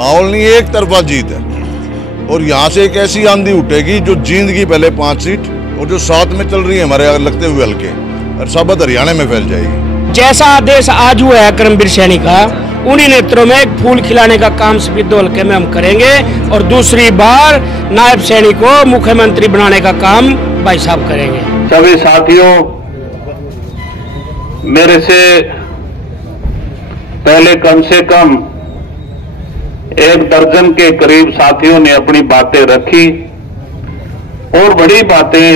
माहौल नहीं, एक तरफा जीत है। और यहाँ से एक ऐसी आंधी उठेगी जो जिंदगी पहले 5 सीट और जो साथ में चल रही है हमारे लगते हुए हल्के, और सब हरियाणा में फैल जाएगी। जैसा आदेश आज हुआ है करमवीर सैनी का, उन्हीं नेत्रों में एक फूल खिलाने का काम सफेद हल्के में हम करेंगे और दूसरी बार नायब सैनी को मुख्यमंत्री बनाने का काम भाई साहब करेंगे। सभी साथियों, मेरे से पहले कम से कम 1 दर्जन के करीब साथियों ने अपनी बातें रखी और बड़ी बातें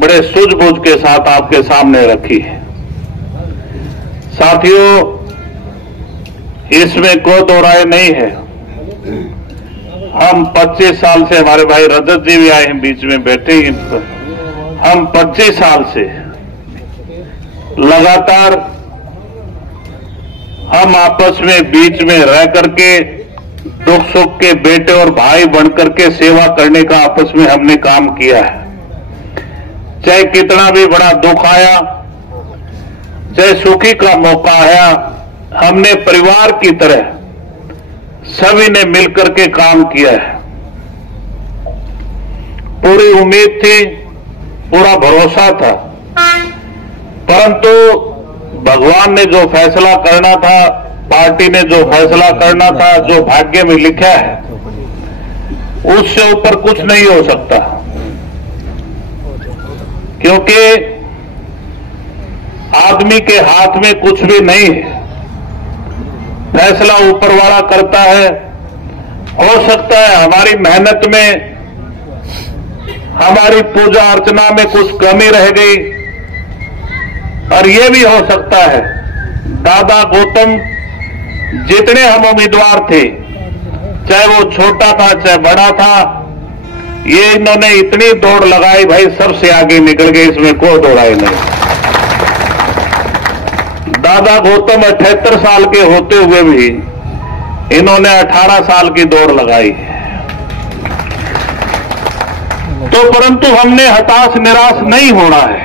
बड़े सूझबूझ के साथ आपके सामने रखी है। साथियों, इसमें कोई दो राय नहीं है। हम 25 साल से, हमारे भाई रजत जी भी आए हैं बीच में बैठे हैं, हम 25 साल से लगातार हम आपस में बीच में रह करके दुख सुख के बेटे और भाई बनकर के सेवा करने का आपस में हमने काम किया है। चाहे कितना भी बड़ा दुख आया, चाहे सुखी का मौका आया, हमने परिवार की तरह सभी ने मिलकर के काम किया है। पूरी उम्मीद थी, पूरा भरोसा था, परंतु भगवान ने जो फैसला करना था, पार्टी ने जो फैसला करना था, जो भाग्य में लिखा है, उससे ऊपर कुछ नहीं हो सकता। क्योंकि आदमी के हाथ में कुछ भी नहीं है, फैसला ऊपर वाला करता है। हो सकता है हमारी मेहनत में, हमारी पूजा अर्चना में कुछ कमी रह गई, और यह भी हो सकता है दादा गौतम जितने हम उम्मीदवार थे, चाहे वो छोटा था चाहे बड़ा था, ये इन्होंने इतनी दौड़ लगाई, भाई सबसे आगे निकल गए, इसमें कोई दौड़ाई नहीं। दादा गौतम 78 साल के होते हुए भी इन्होंने 18 साल की दौड़ लगाई। तो परंतु हमने हताश निराश नहीं होना है।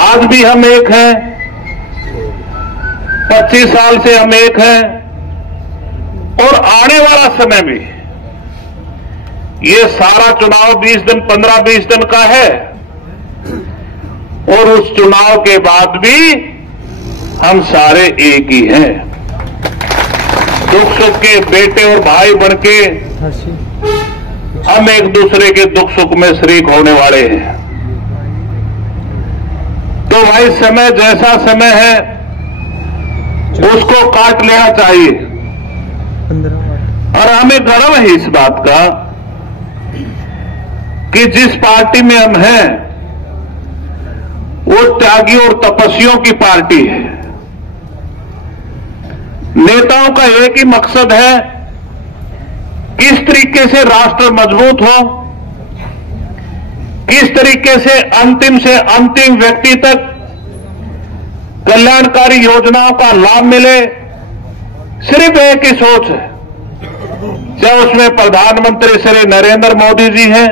आज भी हम एक हैं, 25 साल से हम एक हैं, और आने वाला समय भी ये सारा चुनाव 20 दिन 15-20 दिन का है, और उस चुनाव के बाद भी हम सारे एक ही हैं। दुख सुख के बेटे और भाई बनके हम एक दूसरे के दुख सुख में शरीक होने वाले हैं। तो भाई समय जैसा समय है उसको काट लेना चाहिए, और हमें गर्व है इस बात का कि जिस पार्टी में हम हैं वो त्यागी और तपस्वियों की पार्टी है। नेताओं का एक ही मकसद है, किस तरीके से राष्ट्र मजबूत हो, किस तरीके से अंतिम व्यक्ति तक कल्याणकारी योजनाओं का लाभ मिले। सिर्फ एक ही सोच है, चाहे उसमें प्रधानमंत्री श्री नरेंद्र मोदी जी हैं,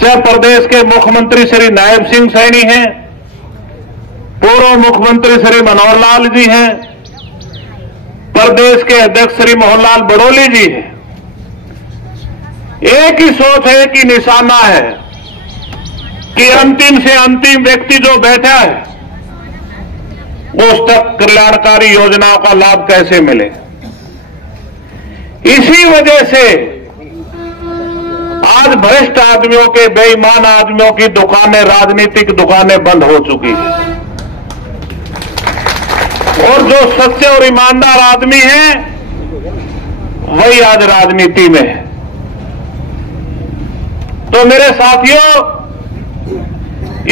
चाहे प्रदेश के मुख्यमंत्री श्री नायब सिंह सैनी हैं, पूर्व मुख्यमंत्री श्री मनोहर लाल जी हैं, प्रदेश के अध्यक्ष श्री मोहन लाल बड़ोली जी हैं। एक ही सोच है, एक ही निशाना है कि अंतिम से अंतिम व्यक्ति जो बैठा है उस तक कल्याणकारी योजनाओं का लाभ कैसे मिले। इसी वजह से आज भ्रष्ट आदमियों के, बेईमान आदमियों की दुकानें, राजनीतिक दुकानें बंद हो चुकी हैं, और जो सच्चे और ईमानदार आदमी हैं वही आज राजनीति में है। तो मेरे साथियों,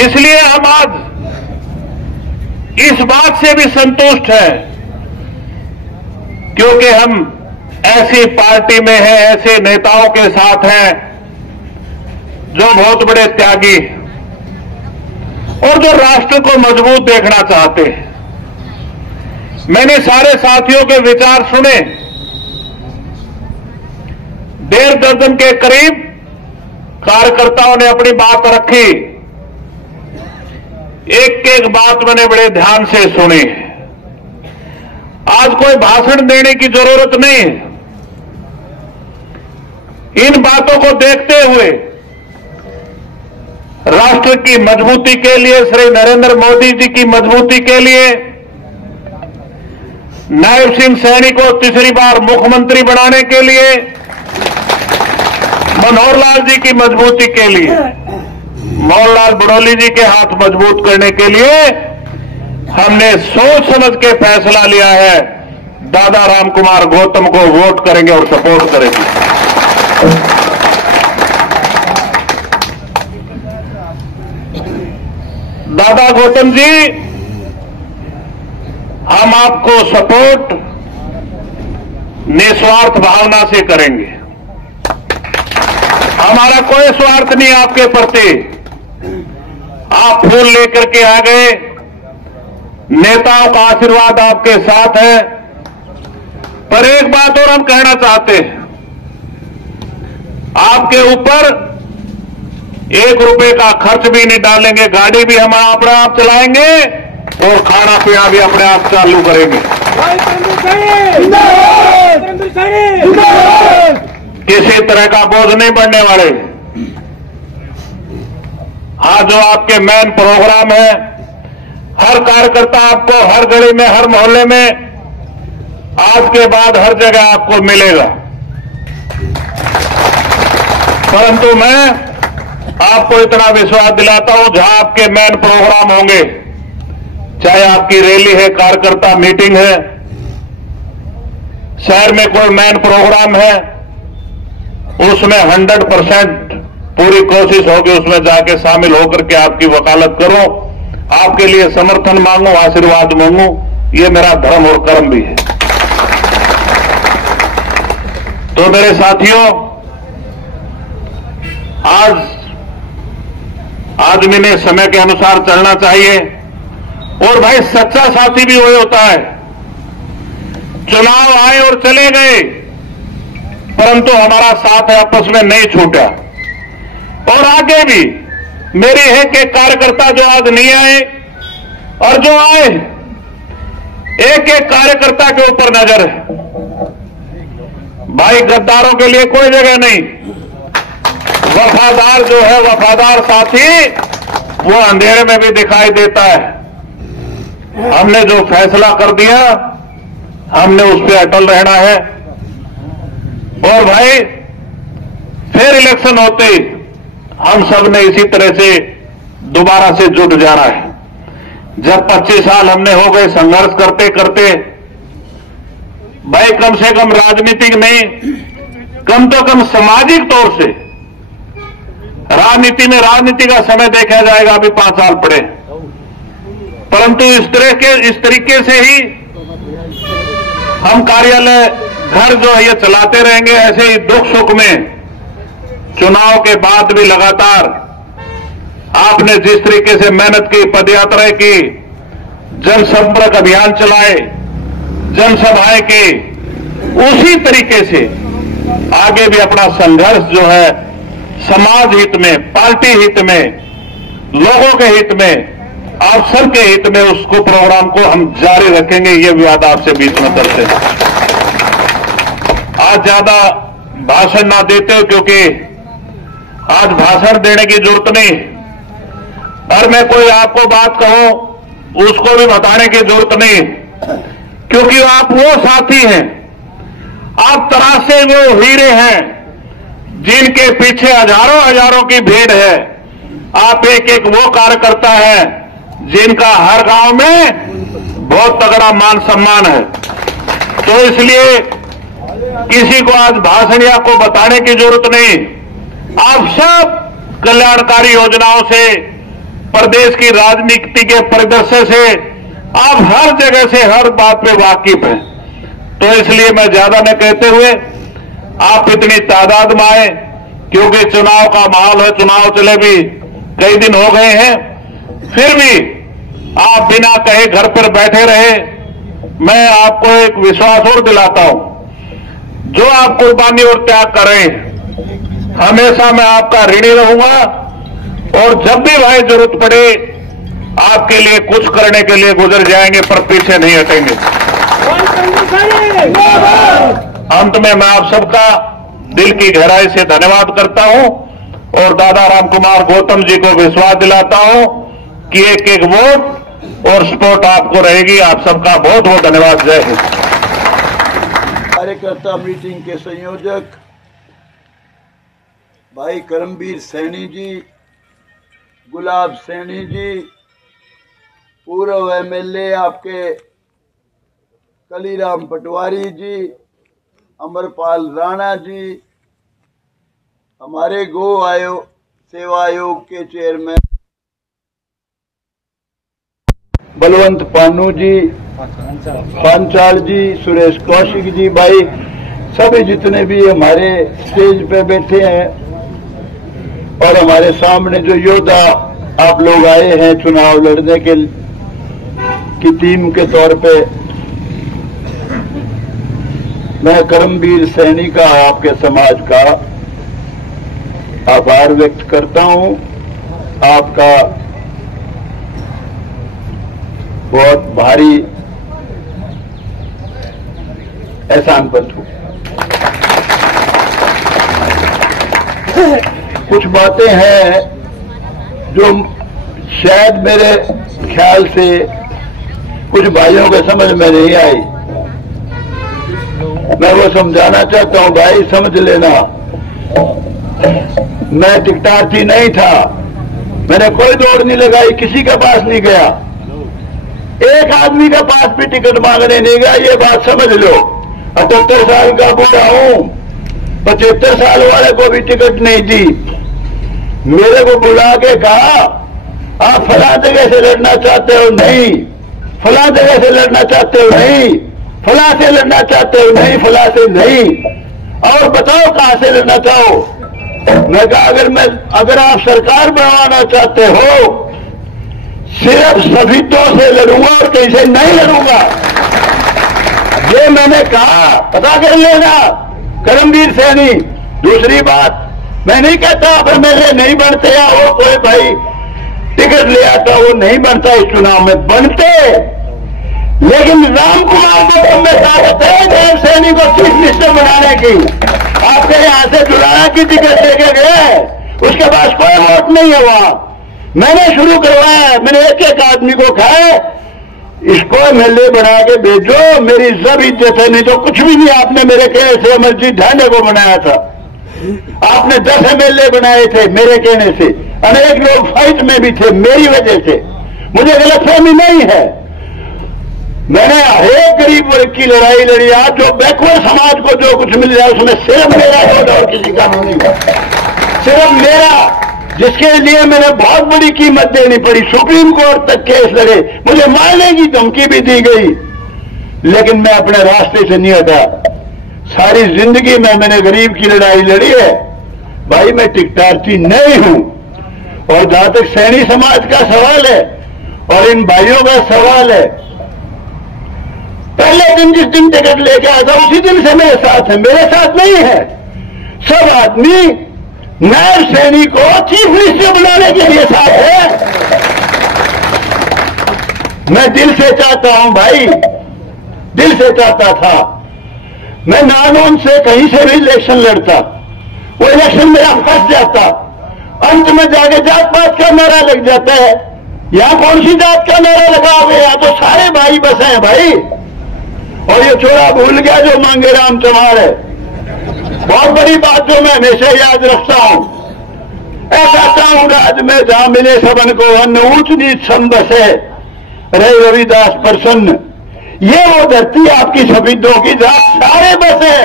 इसलिए हम आज इस बात से भी संतुष्ट हैं क्योंकि हम ऐसी पार्टी में हैं, ऐसे नेताओं के साथ हैं जो बहुत बड़े त्यागी और जो राष्ट्र को मजबूत देखना चाहते हैं। मैंने सारे साथियों के विचार सुने, 1.5 दर्जन के करीब कार्यकर्ताओं ने अपनी बात रखी। एक एक बात मैंने बड़े ध्यान से सुनी, आज कोई भाषण देने की जरूरत नहीं है। इन बातों को देखते हुए राष्ट्र की मजबूती के लिए, श्री नरेंद्र मोदी जी की मजबूती के लिए, नायब सिंह सैनी को तीसरी बार मुख्यमंत्री बनाने के लिए, मनोहर लाल जी की मजबूती के लिए, मोहन लाल बुड़ौली जी के हाथ मजबूत करने के लिए हमने सोच समझ के फैसला लिया है। दादा रामकुमार गौतम को वोट करेंगे और सपोर्ट करेंगे। दादा गौतम जी, हम आपको सपोर्ट निस्वार्थ भावना से करेंगे। हमारा कोई स्वार्थ नहीं आपके प्रति। आप फूल लेकर के आ गए, नेताओं का आशीर्वाद आपके साथ है। पर एक बात और हम कहना चाहते हैं, आपके ऊपर 1 रुपए का खर्च भी नहीं डालेंगे। गाड़ी भी हम अपने आप चलाएंगे और खाना पीना भी अपने आप चालू करेंगे। किसी तरह का बोझ नहीं बढ़ने वाले। हाँ, जो आपके मेन प्रोग्राम है, हर कार्यकर्ता आपको हर गली में, हर मोहल्ले में, आज के बाद हर जगह आपको मिलेगा। परंतु मैं आपको इतना विश्वास दिलाता हूं, जहां आपके मेन प्रोग्राम होंगे, चाहे आपकी रैली है, कार्यकर्ता मीटिंग है, शहर में कोई मेन प्रोग्राम है, उसमें 100% पूरी कोशिश होगी उसमें जाके शामिल होकर के आपकी वकालत करो, आपके लिए समर्थन मांगू, आशीर्वाद मांगू। ये मेरा धर्म और कर्म भी है। तो मेरे साथियों, आज आदमी ने समय के अनुसार चलना चाहिए। और भाई, सच्चा साथी भी वही होता है। चुनाव आए और चले गए, परंतु हमारा साथ आपस में नहीं छूटा। और आगे भी मेरी है कि कार्यकर्ता जो आज नहीं आए और जो आए, एक एक कार्यकर्ता के ऊपर नजर है। भाई, गद्दारों के लिए कोई जगह नहीं। वफादार जो है, वफादार साथी, वो अंधेरे में भी दिखाई देता है। हमने जो फैसला कर दिया, हमने उस पर अटल रहना है। और भाई, फिर इलेक्शन होते ही हम सब ने इसी तरह से दोबारा से जुट जाना है। जब 25 साल हमने हो गए संघर्ष करते करते, भाई कम से कम राजनीतिक नहीं, कम तो कम सामाजिक तौर से, राजनीति में राजनीति का समय देखा जाएगा, अभी 5 साल पड़े, परंतु इस तरीके से ही हम कार्यालय, घर जो है ये चलाते रहेंगे। ऐसे ही दुख सुख में, चुनाव के बाद भी लगातार आपने जिस तरीके से मेहनत की, पदयात्राएं की, जनसंपर्क अभियान चलाए, जनसभाएं की, उसी तरीके से आगे भी अपना संघर्ष जो है समाज हित में, पार्टी हित में, लोगों के हित में, आप सबके हित में उसको प्रोग्राम को हम जारी रखेंगे। ये वादा आपसे बीच में करते हैं। आज ज्यादा भाषण ना देते हो, क्योंकि आज भाषण देने की जरूरत नहीं, और मैं कोई आपको बात कहूं उसको भी बताने की जरूरत नहीं, क्योंकि आप वो साथी हैं, आप तरासे वो हीरे हैं जिनके पीछे हजारों हजारों की भीड़ है। आप एक एक वो कार्यकर्ता है जिनका हर गांव में बहुत तगड़ा मान सम्मान है। तो इसलिए किसी को आज भाषण या को बताने की जरूरत नहीं। आप सब कल्याणकारी योजनाओं से, प्रदेश की राजनीति के परिदृश्य से, आप हर जगह से हर बात पे वाकिफ हैं। तो इसलिए मैं ज्यादा न कहते हुए, आप इतनी तादाद में आए, क्योंकि चुनाव का माहौल है, चुनाव चले भी कई दिन हो गए हैं, फिर भी आप बिना कहे घर पर बैठे रहे। मैं आपको एक विश्वास और दिलाता हूं, जो आप कुर्बानी और त्याग करें, हमेशा मैं आपका ऋणी रहूंगा। और जब भी भाई जरूरत पड़े, आपके लिए कुछ करने के लिए गुजर जाएंगे, पर पीछे नहीं हटेंगे। अंत में मैं आप सबका दिल की गहराई से धन्यवाद करता हूं और दादा राम कुमार गौतम जी को विश्वास दिलाता हूं कि एक एक वोट और सपोर्ट आपको रहेगी। आप सबका बहुत बहुत धन्यवाद। जय हिंद। कार्यकर्ता मीटिंग के संयोजक भाई करमवीर सैनी जी, गुलाब सैनी जी, पूर्व एमएलए आपके कलीराम पटवारी जी, अमरपाल राणा जी, हमारे गो सेवा आयोग के चेयरमैन बलवंत पानू जी, पांचाल जी, सुरेश कौशिक जी, भाई सभी जितने भी हमारे स्टेज पे बैठे हैं और हमारे सामने जो योद्धा आप लोग आए हैं चुनाव लड़ने की टीम के तौर पे, मैं करमवीर सैनी का आपके समाज का आभार व्यक्त करता हूं। आपका बहुत भारी एहसान बंद हूं। कुछ बातें हैं जो शायद मेरे ख्याल से कुछ भाइयों के समझ में नहीं आई, मैं वो समझाना चाहता हूं। भाई समझ लेना, मैं टिकटार्थी नहीं था, मैंने कोई दौड़ नहीं लगाई, किसी के पास नहीं गया, एक आदमी के पास भी टिकट मांगने नहीं गया, ये बात समझ लो। 78 साल का बूढ़ा हूं, 75 साल वाले को भी टिकट नहीं दी। मेरे को बुला के कहा आप फला जगह से लड़ना चाहते हो? नहीं। फला जगह से लड़ना चाहते हो? नहीं। फला से लड़ना चाहते हो? नहीं। फला से नहीं। और बताओ कहां से लड़ना चाहो? मैं कहा अगर आप सरकार बनवाना चाहते हो सिर्फ सफीदों से लड़ूंगा और कहीं से नहीं लड़ूंगा, ये मैंने कहा, पता कर लेना। करमवीर सैनी। दूसरी बात, मैं नहीं कहता अगर मेरे नहीं बनते या वो कोई भाई टिकट ले आता वो नहीं बनता इस चुनाव में, बनते, लेकिन राम कुमार को में ताकत है देव सैनी को चीफ मिनिस्टर बनाने की। आपके यहां से जुड़ाना की टिकट लेके गए, उसके पास कोई वोट नहीं है वहां, मैंने शुरू करवाया, मैंने एक एक आदमी को कहा इसको एमएलए बना के भेजो, मेरी सब इज्जत है, नहीं तो कुछ भी नहीं। आपने मेरे कहने से अमरजीत ढांडे को बनाया था, आपने 10 एमएलए बनाए थे मेरे कहने से, अनेक लोग फाइट में भी थे मेरी वजह से, मुझे गलतफहमी नहीं है। मैंने हरेक गरीब वर्ग की लड़ाई लड़ी। आज जो बैकवर्ड समाज को जो कुछ मिल रहा है उसमें सिर्फ मेरा वोट और किसी का नहीं है, सिर्फ मेरा, जिसके लिए मैंने बहुत बड़ी कीमत देनी पड़ी। सुप्रीम कोर्ट तक केस लड़े, मुझे मारने की धमकी भी दी गई, लेकिन मैं अपने रास्ते से नहीं हटा। सारी जिंदगी में मैंने गरीब की लड़ाई लड़ी है। भाई मैं टिकटार्थी नहीं हूं। और जहां तक सैनी समाज का सवाल है और इन भाइयों का सवाल है, पहले दिन जिस दिन टिकट लेके आया था उसी दिन से मेरे साथ है, मेरे साथ नहीं है। सब आदमी नायब सैनी को चीफ मिनिस्टर बनाने के लिए साथ है। मैं दिल से चाहता हूं भाई, दिल से चाहता था मैं नानोन से कहीं से भी इलेक्शन लड़ता, वो इलेक्शन मेरा फंस जाता, अंत में जाके जात पात का नारा लग जाता है। यहां कौन सी जात का नारा लगाओगे? यहां तो सारे भाई बसे हैं भाई। और ये छोरा भूल गया जो मांगे राम चमार है, बहुत बड़ी बात जो मैं हमेशा याद रखता हूं। ऐसा चाहूं राज में जहां मिले सबन को अन्न, ऊंच नीच सम बसे रहे रविदास प्रसन्न। ये वो धरती आपकी सफीदों की जात सारे बसे,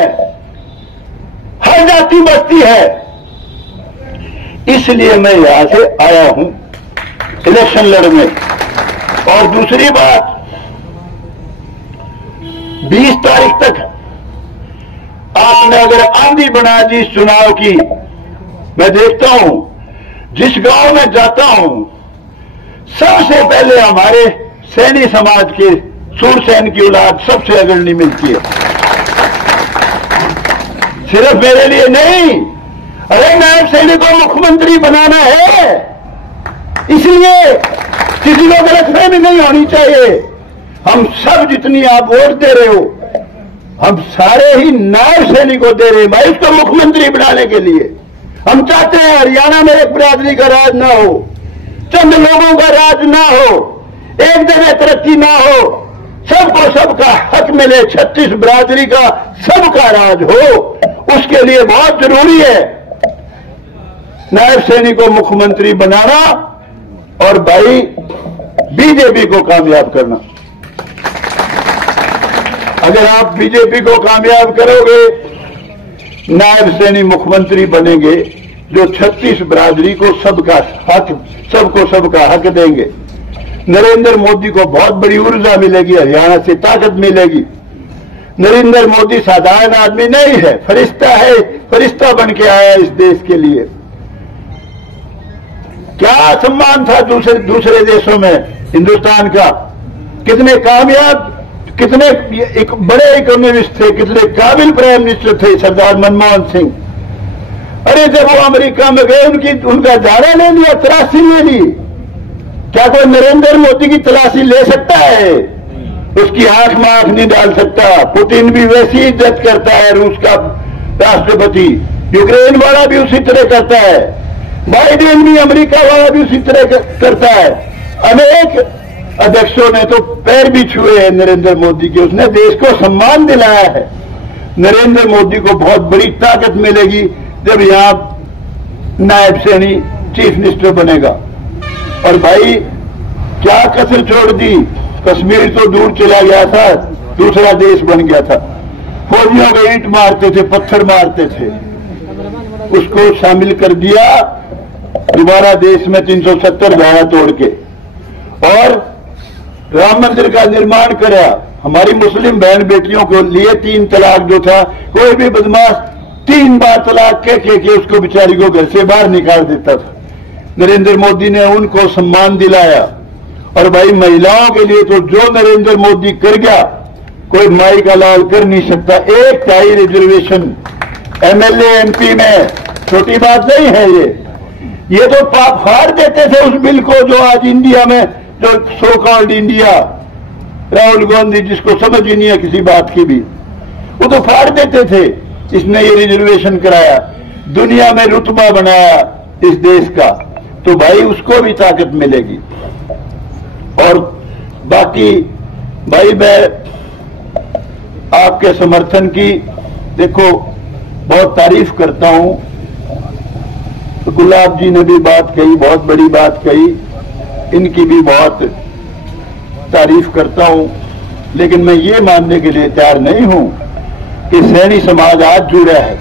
हर जाति बसती है। इसलिए मैं यहां से आया हूं इलेक्शन लड़ने। और दूसरी बात, 20 तारीख तक आपने अगर आंधी बना दी इस चुनाव की, मैं देखता हूं जिस गांव में जाता हूं सबसे पहले हमारे सैनी समाज के सूरसेन की औलाद सबसे अग्रणी मिलती है। सिर्फ मेरे लिए नहीं, अरे नायब सैनी को मुख्यमंत्री बनाना है, इसलिए किसी को गलतफहमी नहीं होनी चाहिए। हम सब जितनी आप वोट दे रहे हो, हम सारे ही नायब सैनिक को दे रहे हैं भाई, उसको मुख्यमंत्री बनाने के लिए। हम चाहते हैं हरियाणा में एक बिरादरी का राज ना हो, चंद लोगों का राज ना हो, एक जगह तरक्की ना हो, सबको सबका हक मिले, 36 बिरादरी का सबका राज हो। उसके लिए बहुत जरूरी है नायब सैनिक को मुख्यमंत्री बनाना और भाई बीजेपी को कामयाब करना। अगर आप बीजेपी को कामयाब करोगे, नायब सैनिक मुख्यमंत्री बनेंगे जो 36 बिरादरी को सबका हक, सबको सबका हक देंगे। नरेंद्र मोदी को बहुत बड़ी ऊर्जा मिलेगी, हरियाणा से ताकत मिलेगी। नरेंद्र मोदी साधारण आदमी नहीं है, फरिश्ता है, फरिश्ता बन के आया इस देश के लिए। क्या सम्मान था दूसरे देशों में हिंदुस्तान का, कितने कामयाब, कितने एक बड़े इकोनॉमिस्ट थे, कितने काबिल प्राइम मिनिस्टर थे सरदार मनमोहन सिंह। अरे जब वो अमेरिका में गए उनका दायरा ले लिया, तलाशी ले ली। क्या कोई नरेंद्र मोदी की तलाशी ले सकता है? उसकी आंख में आंख नहीं डाल सकता। पुतिन भी वैसी इज्जत करता है, रूस का राष्ट्रपति, यूक्रेन वाला भी उसी तरह करता है, बाइडेन भी अमेरिका वाला भी उसी तरह करता है। अनेक अध्यक्षों ने तो पैर भी छुए हैं नरेंद्र मोदी के, उसने देश को सम्मान दिलाया है। नरेंद्र मोदी को बहुत बड़ी ताकत मिलेगी जब यहां नायब सैनिक चीफ मिनिस्टर बनेगा। और भाई क्या कसर छोड़ दी, कश्मीर तो दूर चला गया था, दूसरा देश बन गया था। फौजियों को ईंट मारते थे, पत्थर मारते थे, उसको शामिल कर दिया दोबारा देश में 370 धारा तोड़ के, और राम मंदिर का निर्माण कराया। हमारी मुस्लिम बहन बेटियों के लिए 3 तलाक जो था, कोई भी बदमाश 3 बार तलाक के उसको बेचारी को घर से बाहर निकाल देता था। नरेंद्र मोदी ने उनको सम्मान दिलाया। और भाई महिलाओं के लिए तो जो नरेंद्र मोदी कर गया, कोई माई का लाल कर नहीं सकता। 1/3 रिजर्वेशन एमएलए एमपी में छोटी बात नहीं है। ये तो फाड़ देते थे उस बिल को जो आज इंडिया में, जो so called India, Rahul Gandhi जिसको समझ ही नहीं है किसी बात की भी, वो तो फाड़ देते थे। इसने ये रिजर्वेशन कराया, दुनिया में रुतबा बनाया इस देश का, तो भाई उसको भी ताकत मिलेगी। और बाकी भाई मैं आपके समर्थन की देखो बहुत तारीफ करता हूं। तो गुलाब जी ने भी बात कही, बहुत बड़ी बात कही, इनकी भी बहुत तारीफ करता हूं। लेकिन मैं ये मानने के लिए तैयार नहीं हूं कि सैनी समाज आज जुड़ा है।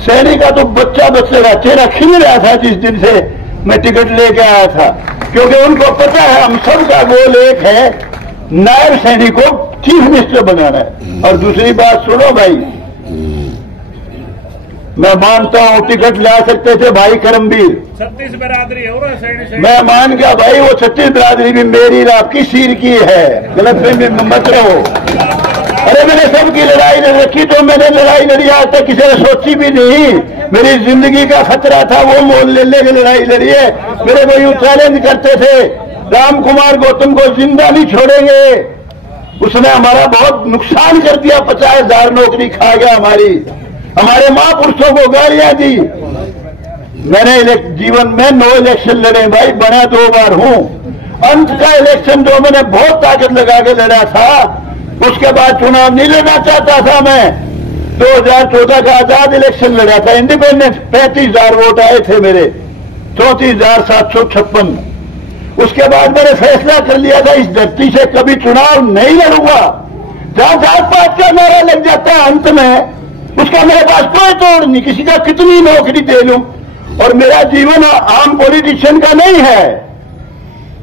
सैनी का तो बच्चा का चेहरा खिल रहा था जिस दिन से मैं टिकट लेके आया था, क्योंकि उनको पता है हम सबका गोल एक है, नायब सैनिक को चीफ मिनिस्टर बनाना है। और दूसरी बात सुनो भाई, मैं मानता हूं टिकट ला सकते थे भाई करमवीर, 36 बिरादरी हो रहा है, मैं मान गया भाई, वो 36 बिरादरी भी मेरी आपकी सीर की है, गलतफहमी में मत रहो। अरे मैंने सबकी लड़ाई नहीं रखी, तो मैंने लड़ाई लड़ी आज तक किसी ने सोची भी नहीं। मेरी जिंदगी का खतरा था, वो मोल ले लेकर लड़ाई लड़ी है। मेरे को यूं चैलेंज करते थे, राम कुमार गौतम को जिंदा नहीं छोड़ेंगे, उसने हमारा बहुत नुकसान कर दिया, 50,000 नौकरी खा गया हमारे महापुरुषों को गालियां दी। मैंने जीवन में 9 इलेक्शन लड़े भाई, बना 2 बार हूं। अंत का इलेक्शन जो मैंने बहुत ताकत लगा के लड़ा था, उसके बाद चुनाव नहीं लड़ना चाहता था मैं। 2014 का आजाद इलेक्शन लड़ा था, इंडिपेंडेंट, 35,000 वोट आए थे मेरे, 34,756। उसके बाद मैंने फैसला कर लिया था इस धरती से कभी चुनाव नहीं लड़ूंगा। जहां जात पात का नारा लग जाता है अंत में, उसका मेरे पास कोई तोड़ नहीं, किसी का कितनी नौकरी दे लूं। और मेरा जीवन आम पॉलिटिशियन का नहीं है,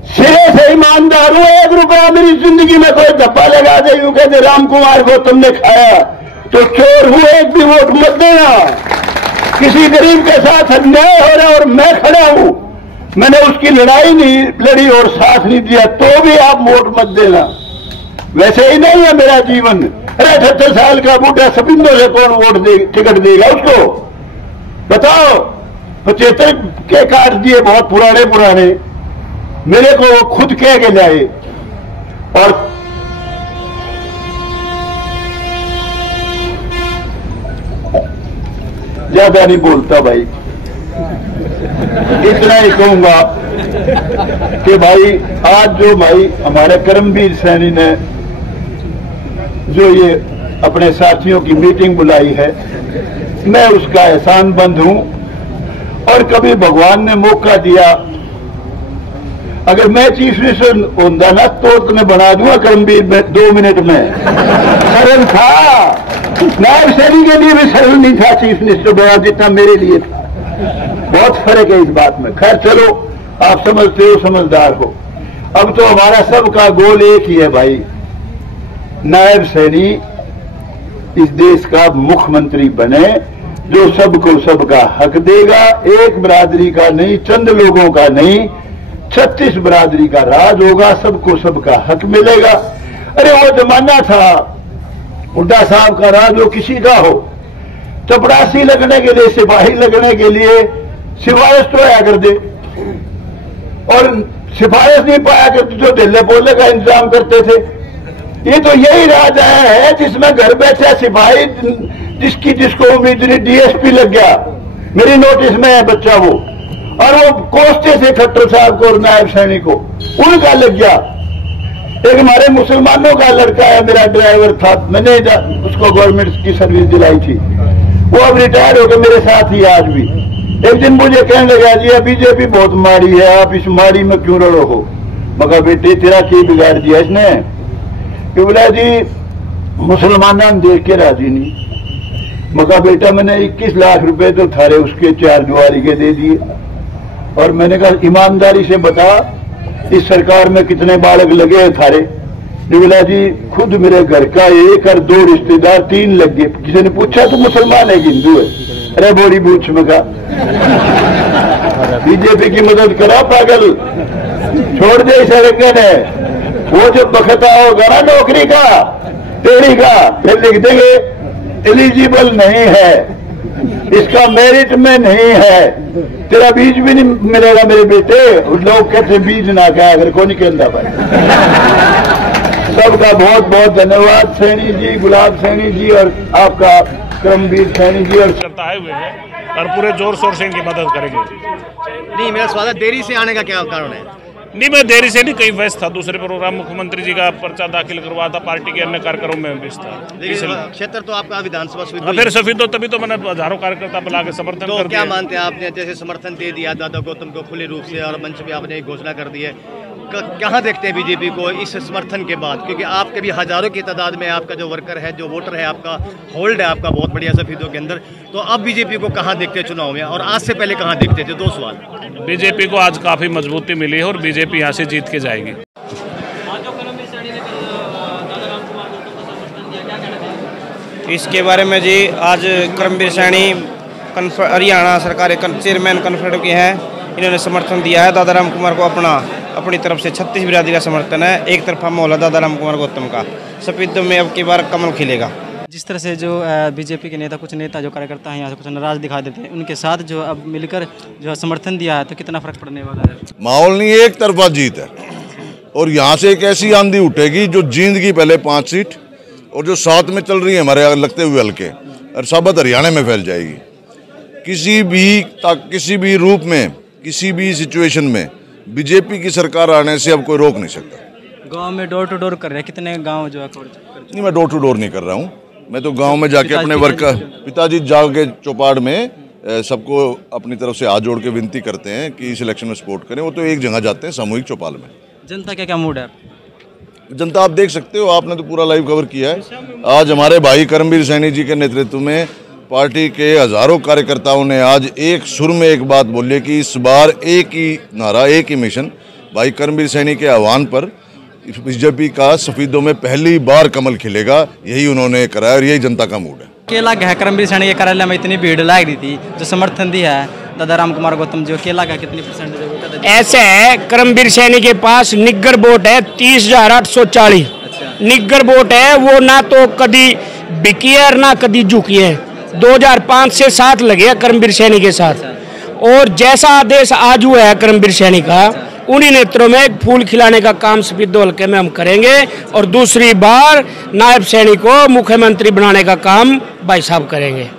सिरे से ईमानदार हूं। 1 रुपया मेरी जिंदगी में कोई धब्बा लगा दे, यूं कहते राम कुमार को तुमने खाया तो चोर हूं, एक भी वोट मत देना। किसी गरीब के साथ अन्याय हो रहा और मैं खड़ा हूं, मैंने उसकी लड़ाई नहीं लड़ी और साथ नहीं दिया, तो भी आप वोट मत देना। वैसे ही नहीं है मेरा जीवन। अरे 78 साल का बूढ़ा सबिंदो से कौन वोट दे, टिकट देगा उसको? बताओ। 75 के काट दिए, बहुत पुराने। मेरे को वो खुद कह के लाए। और ज्यादा नहीं बोलता भाई, इतना ही कहूंगा कि भाई आज जो भाई हमारे कर्मवीर सैनी ने जो ये अपने साथियों की मीटिंग बुलाई है, मैं उसका एहसानमंद हूं। और कभी भगवान ने मौका दिया, अगर मैं चीफ मिनिस्टर होता ना तो तुम्हें बना दूंगा कर्मवीर में 2 मिनट में। सरल था, नायब सैनी के लिए भी सरल नहीं था चीफ मिनिस्टर बना जितना मेरे लिए था। बहुत फर्क है इस बात में। खैर चलो, आप समझते हो, समझदार हो। अब तो हमारा सबका गोल एक ही है भाई, नायब सैनी इस देश का मुख्यमंत्री बने, जो सबको सबका हक देगा, एक बरादरी का नहीं, चंद लोगों का नहीं, 36 बरादरी का राज होगा, सबको सबका हक मिलेगा। अरे वो जमाना था हुड्डा साहब का राज हो किसी का हो, चपरासी लगने के लिए, सिपाही लगने के लिए सिफारिश तो आया कर दे, और सिफारिश नहीं पाया करते जो ढिल्ले बोलने का इंतजाम करते थे। ये तो यही राज आया है जिसमें घर बैठे सिपाही जिसको उम्मीद नहीं, डीएसपी लग गया, मेरी नोटिस में है बच्चा वो, और वो कोसते थे खट्टर साहब को और नायब सैनी को, उनका लग गया। एक हमारे मुसलमानों का लड़का है, मेरा ड्राइवर था, मैंने उसको गवर्नमेंट की सर्विस दिलाई थी, वो अब रिटायर होकर मेरे साथ ही आज भी। एक दिन मुझे कहने लगा, जी बीजेपी बहुत माड़ी है, आप इस माड़ी में क्यों रड़ो हो? मगर बेटे तेरा क्या बिगाड़ दिया इसने? कि बोला जी मुसलमाना देख के राजी नहीं। मगर बेटा मैंने 21 लाख रुपए तो थारे उसके 4 दुआरी के दे दिए, और मैंने कहा ईमानदारी से बता इस सरकार में कितने बालक लगे हैं थारे? बोला जी खुद मेरे घर का 1 और 2 रिश्तेदार 3 लग गए। किसी ने पूछा तो मुसलमान है कि हिंदू है? अरे बोरी बूझ में का बीजेपी की मदद करा पागल, छोड़ दे इस रंगन है। वो जो बखता होगा ना नौकरी का तेरी का, फिर लिख देंगे एलिजिबल नहीं है, इसका मेरिट में नहीं है, तेरा बीज भी नहीं मिलेगा मेरे बेटे। लोग कहते बीज ना कहा, अगर को नहीं कहता भाई। सबका बहुत बहुत धन्यवाद सैनी जी, गुलाब सैनी जी और आपका कर्मवीर सैनी जी। और करता है हुए हैं और पूरे जोर शोर से इनकी मदद करेंगे। नहीं, मेरा सवाल है देरी से आने का क्या कारण है? नहीं, मैं देरी से नहीं, कहीं व्यस्त था, दूसरे प्रोग्राम, मुख्यमंत्री जी का पर्चा दाखिल करवा था, पार्टी के अन्य कार्यक्रमों में व्यस्त था। लेकिन क्षेत्र तो आपका विधानसभा हाँ, फिर सफेद हो, तभी तो मैंने हजारों कार्यकर्ता बुला के समर्थन तो कर क्या दिया। मानते हैं आपने जैसे समर्थन दे दिया दादा गौतम को खुले रूप से, और मंच पे आपने एक घोषणा कर दी है, कहाँ देखते हैं बीजेपी को इस समर्थन के बाद? क्योंकि आपके भी हजारों की तादाद में आपका जो वर्कर है, जो वोटर है, आपका होल्ड है आपका बहुत बढ़िया सफेदों के अंदर, तो अब बीजेपी को कहाँ देखते हैं चुनाव में, और आज से पहले कहाँ देखते थे? 2 सवाल। बीजेपी को आज काफी मजबूती मिली है और बीजेपी यहाँ से जीत के जाएगी। इसके बारे में जी आज कर्मवीर सैनी हरियाणा सरकार चेयरमैन कन्फेडरेशन के हैं, इन्होंने समर्थन दिया है दादाराम कुमार को। अपनी तरफ से 36 बिरादरी का समर्थन है, एक तरफा माहौल है दादाराम कुमार गौतम का। सफेदों में अब की बार कमल खिलेगा। जिस तरह से जो बीजेपी के कुछ नेता जो कार्यकर्ता हैं यहाँ से कुछ नाराज दिखा देते हैं, उनके साथ जो अब मिलकर जो समर्थन दिया है, तो कितना फर्क पड़ने वाला है? माहौल नहीं, एक तरफा जीत है, और यहाँ से एक ऐसी आंधी उठेगी जो जींदगी पहले 5 सीट और जो 7 में चल रही है हमारे लगते हुए हल्के, और साबत हरियाणा में फैल जाएगी। किसी भी रूप में, किसी भी सिचुएशन में बीजेपी की सरकार आने से अब कोई रोक नहीं सकता। गांव में डोर टू डोर कर रहे हैं, कितने गांव जो है? नहीं, मैं डोर टू डोर नहीं कर रहा हूँ, मैं तो गांव में जाके अपने वर्कर पिताजी जाके चौपाड़ में सबको अपनी तरफ से हाथ जोड़ के विनती करते हैं कि इस इलेक्शन में सपोर्ट करें। वो तो एक जगह जाते हैं, सामूहिक चौपाल में। जनता का क्या मूड है? जनता आप देख सकते हो, आपने तो पूरा लाइव कवर किया है। आज हमारे भाई कर्मवीर सैनी जी के नेतृत्व में पार्टी के हजारों कार्यकर्ताओं ने आज एक सुर में एक बात बोली कि इस बार एक ही नारा, एक ही मिशन, भाई कर्मवीर सैनी के आह्वान पर बीजेपी का सफेदों में पहली बार कमल खिलेगा। यही उन्होंने कराया और यही जनता का मूड है। केला का कर्मवीर सैनी के कार्यालय में इतनी भीड़ लग रही थी, जो समर्थन दिया है दादाराम कुमार गौतम जो केला का कितनी %? ऐसे है, कर्मवीर सैनी के पास निग्गर वोट है 30,840। निग्गर वोट है, वो ना तो कभी बिकी है और ना कभी झुकी है। 2005 से 7 लगे कर्मवीर सैनी के साथ, और जैसा आदेश आज हुआ है कर्मवीर सैनी का, उन्हीं नेत्रों में फूल खिलाने का काम सफेदों हल्के में हम करेंगे, और दूसरी बार नायब सैनी को मुख्यमंत्री बनाने का काम भाई साहब करेंगे।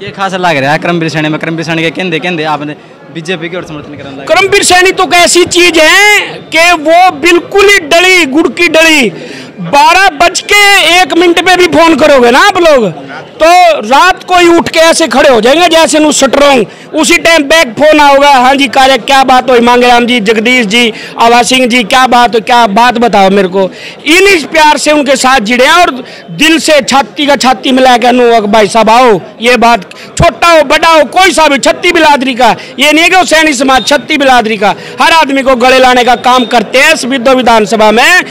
क्या खास लग रहा है करमबीर सैनी में? करमबीर सैनी के कहते आपने बीजेपी की ओर समर्थन करना? करमबीर सैनी तो ऐसी चीज है कि वो बिल्कुल ही डली, गुड़ की डली। 12:01 पे भी फोन करोगे ना आप लोग तो रात को ही उठ के ऐसे खड़े हो जाएंगे जैसे नु स्ट्रोंग। उसी टाइम बैक फोन आओगा, हाँ जी कार्य क्या बात हुई, मांगेराम जी, जगदीश जी, आवा सिंह जी, क्या बात हो, क्या बात बताओ मेरे को। इन प्यार से उनके साथ जिड़े हैं और दिल से छाती का छाती मिला के नु भाई साहब आओ, ये बात छोटा हो बड़ा हो कोई सा भी, छत्ती बिलादरी का ये नहीं है कि वो सैनी समाज, छत्ती बिलादरी का हर आदमी को गले लाने का काम करते हैं इस विधानसभा में।